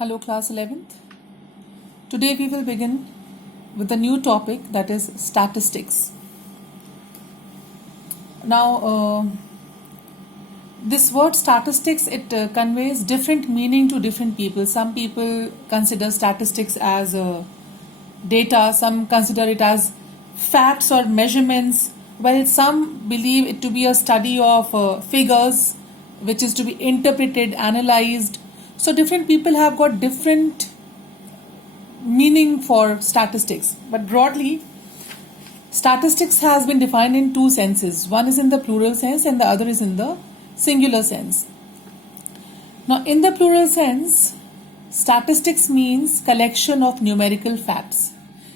Hello, class 11th. Today we will begin with a new topic, that is statistics. Now, this word statistics, it conveys different meaning to different people. Some people consider statistics as data, some consider it as facts or measurements, while some believe it to be a study of figures, which is to be interpreted, analyzed. So different people have got different meaning for statistics, but broadly statistics has been defined in two senses. One is in the plural sense and the other is in the singular sense. Now in the plural sense, statistics means collection of numerical facts.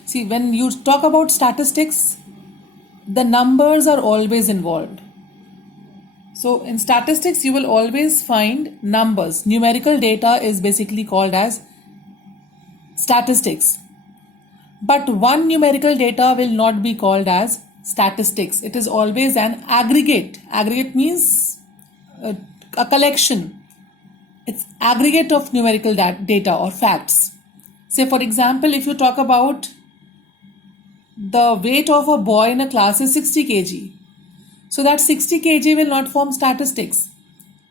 See, when you talk about statistics, the numbers are always involved. So in statistics you will always find numbers. Numerical data is basically called as statistics. But one numerical data will not be called as statistics. It is always an aggregate. Aggregate means a collection. It's aggregate of numerical data or facts. Say for example, if you talk about the weight of a boy in a class is 60 kg. So that 60 kg will not form statistics.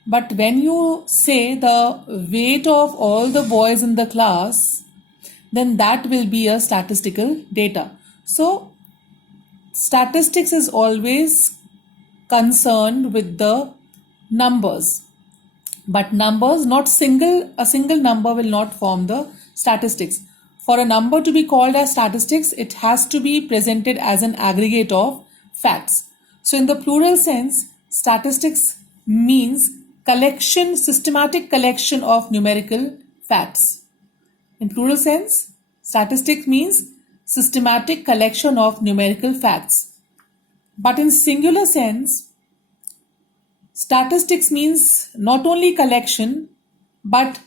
But when you say the weight of all the boys in the class, then that will be a statistical data. So statistics is always concerned with the numbers. But numbers, not a single number will not form the statistics. For a number to be called as statistics, it has to be presented as an aggregate of facts. So in the plural sense, statistics means collection, systematic collection of numerical facts. In plural sense, statistics means systematic collection of numerical facts. But in singular sense, statistics means not only collection, but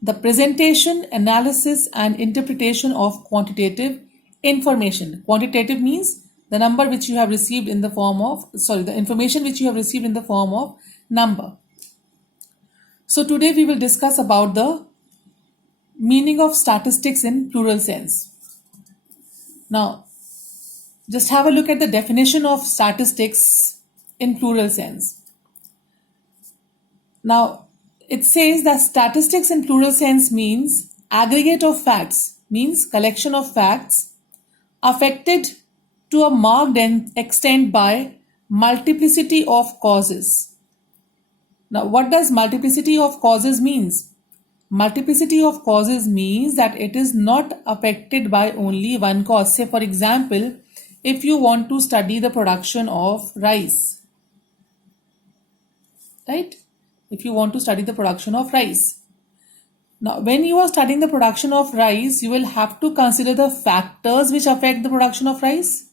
the presentation, analysis, and interpretation of quantitative information. Quantitative means the number which you have received in the form of, the information which you have received in the form of number. So today we will discuss about the meaning of statistics in plural sense. Now, just have a look at the definition of statistics in plural sense. Now, it says that statistics in plural sense means aggregate of facts, means collection of facts affected to a marked extent by multiplicity of causes. Now, what does multiplicity of causes means? Multiplicity of causes means that it is not affected by only one cause. Say for example, if you want to study the production of rice, right? If you want to study the production of rice. Now, when you are studying the production of rice, you will have to consider the factors which affect the production of rice.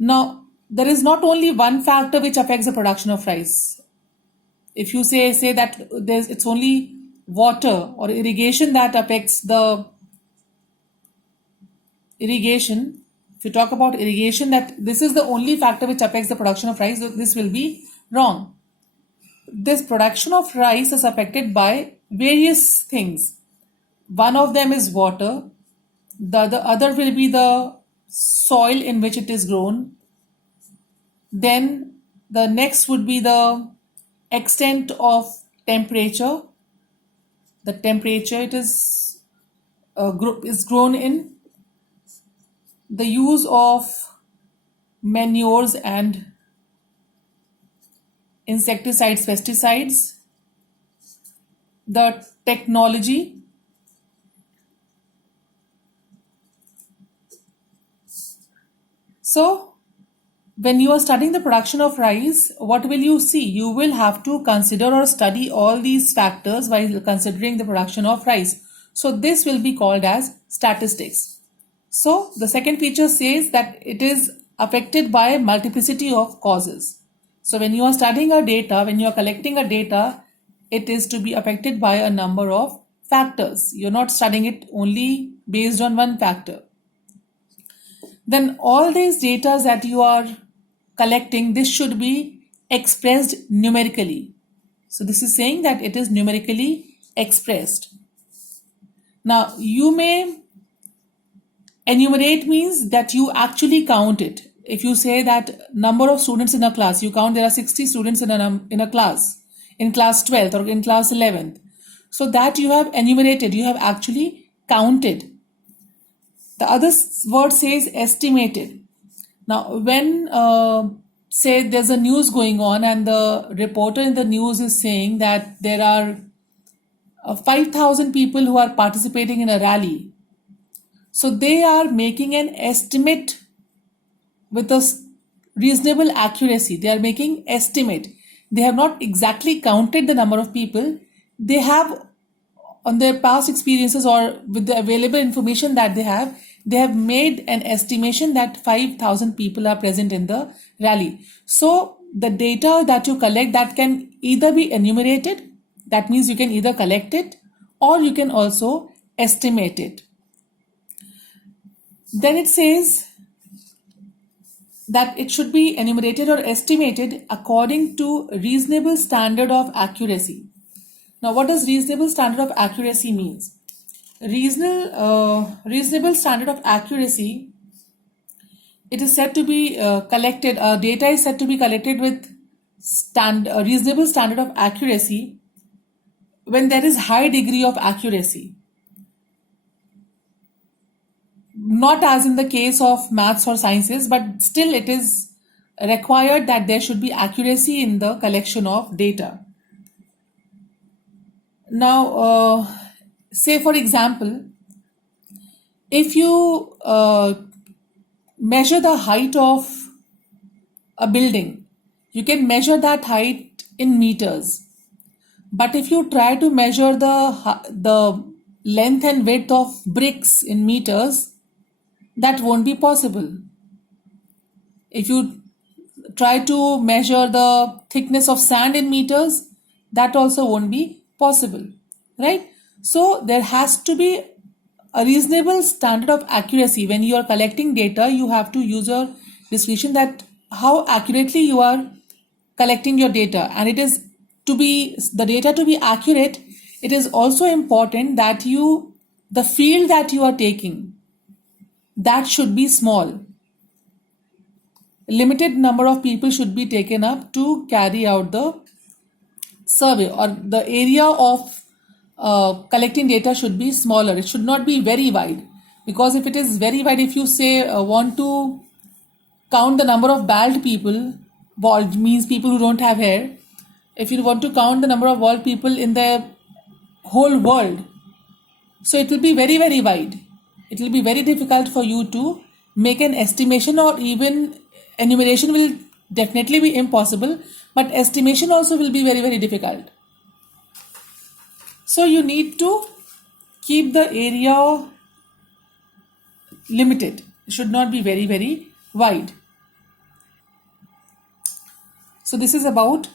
Now, there is not only one factor which affects the production of rice. If you say that it's only water or irrigation that affects the irrigation, if you talk about irrigation, that this is the only factor which affects the production of rice, this will be wrong. This production of rice is affected by various things. One of them is water. The other will be the soil in which it is grown. Then the next would be the extent of temperature. The temperature it is grown in. The use of manures and insecticides, pesticides, the technology, so when you are studying the production of rice, what will you see? You will have to consider or study all these factors while considering the production of rice. So this will be called as statistics. So the second feature says that it is affected by multiplicity of causes. So when you are studying a data, when you are collecting a data, it is to be affected by a number of factors. You're not studying it only based on one factor. Then all these data that you are collecting, this should be expressed numerically. So this is saying that it is numerically expressed. Now, you may enumerate means that you actually count it. If you say that number of students in a class, you count there are 60 students in a class, in class 12th or in class 11th. So that you have enumerated, you have actually counted. The other word says estimated. Now, when say there's a news going on and the reporter in the news is saying that there are 5,000 people who are participating in a rally. So they are making an estimate with a reasonable accuracy. They are making estimate. They have not exactly counted the number of people. They have, on their past experiences or with the available information that they have made an estimation that 5,000 people are present in the rally. So the data that you collect, that can either be enumerated, that means you can either collect it, or you can also estimate it. Then it says that it should be enumerated or estimated according to reasonable standard of accuracy. Now, what does reasonable standard of accuracy means? Reasonable standard of accuracy, it is said to be collected, data is said to be collected with a reasonable standard of accuracy when there is high degree of accuracy. Not as in the case of maths or sciences, but still it is required that there should be accuracy in the collection of data. Now, say for example, if you measure the height of a building, you can measure that height in meters. But if you try to measure the length and width of bricks in meters, that won't be possible. If you try to measure the thickness of sand in meters, that also won't be possible, right? So there has to be a reasonable standard of accuracy. When you are collecting data, you have to use your discretion that how accurately you are collecting your data. And it is the data to be accurate, it is also important that the field that you are taking, that should be small. Limited number of people should be taken up to carry out the survey, or the area of collecting data should be smaller. It should not be very wide, because if it is very wide, if you say want to count the number of bald people, bald means people who don't have hair. If you want to count the number of bald people in the whole world, so it will be very, very wide. It will be very difficult for you to make an estimation, or even enumeration will definitely be impossible, but estimation also will be very, very difficult. So you need to keep the area limited. It should not be very, very wide. So this is about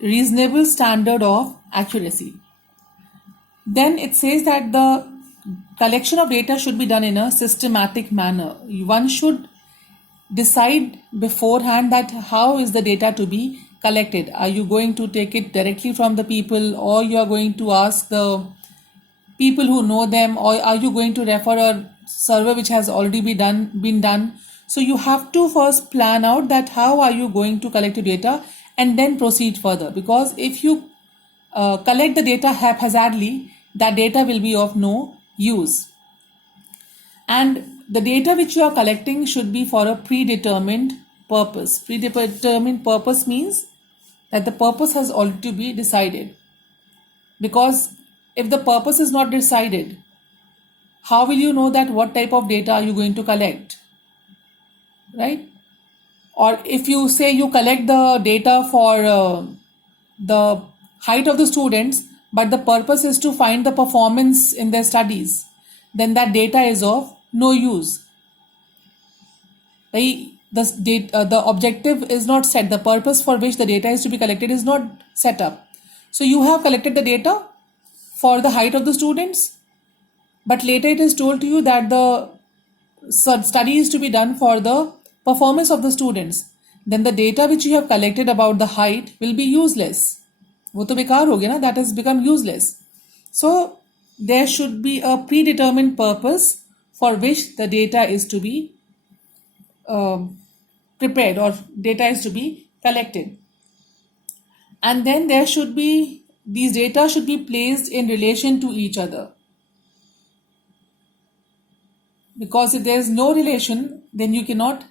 reasonable standard of accuracy. Then it says that the collection of data should be done in a systematic manner. One should decide beforehand that how is the data to be collected. Are you going to take it directly from the people, or you are going to ask the people who know them, or are you going to refer a survey which has already been done? So you have to first plan out that how are you going to collect your data, and then proceed further. Because if you collect the data haphazardly, that data will be of no use. And the data which you are collecting should be for a predetermined purpose. Predetermined purpose means that the purpose has already to be decided. Because if the purpose is not decided, how will you know that what type of data are you going to collect, right? Or if you say you collect the data for the height of the students, but the purpose is to find the performance in their studies, then that data is of no use. Right? The objective is not set. The purpose for which the data is to be collected is not set up. So you have collected the data for the height of the students, but later it is told to you that the study is to be done for the performance of the students. Then the data which you have collected about the height will be useless. वो तो बेकार हो गया ना, that has become useless. So there should be a predetermined purpose for which the data is to be um, prepared or data is to be collected. And then there should be, these data should be placed in relation to each other. Because if there is no relation, then you cannot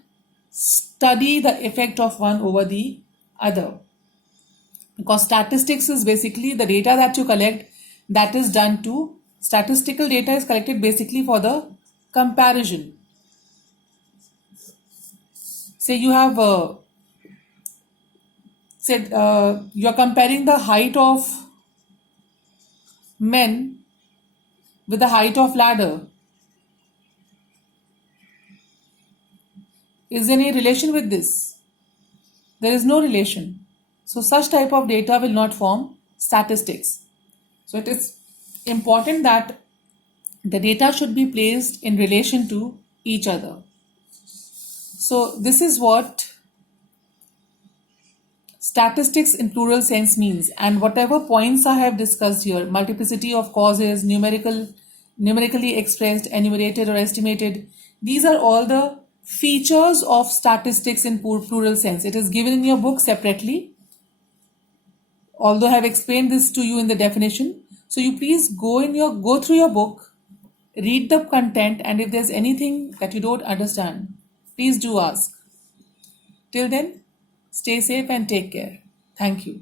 study the effect of one over the other. Because statistics is basically the data that you collect, that is done to, statistical data is collected basically for the comparison. Say you have said you are comparing the height of men with the height of ladder. Is there any relation with this? There is no relation. So such type of data will not form statistics. So it is important that the data should be placed in relation to each other. So this is what statistics in plural sense means, and whatever points I have discussed here, multiplicity of causes, numerically expressed, enumerated or estimated, these are all the features of statistics in plural sense. It is given in your book separately, although I have explained this to you in the definition. So you please go through your book, read the content, and if there's anything that you don't understand, please do ask. Till then, stay safe and take care. Thank you.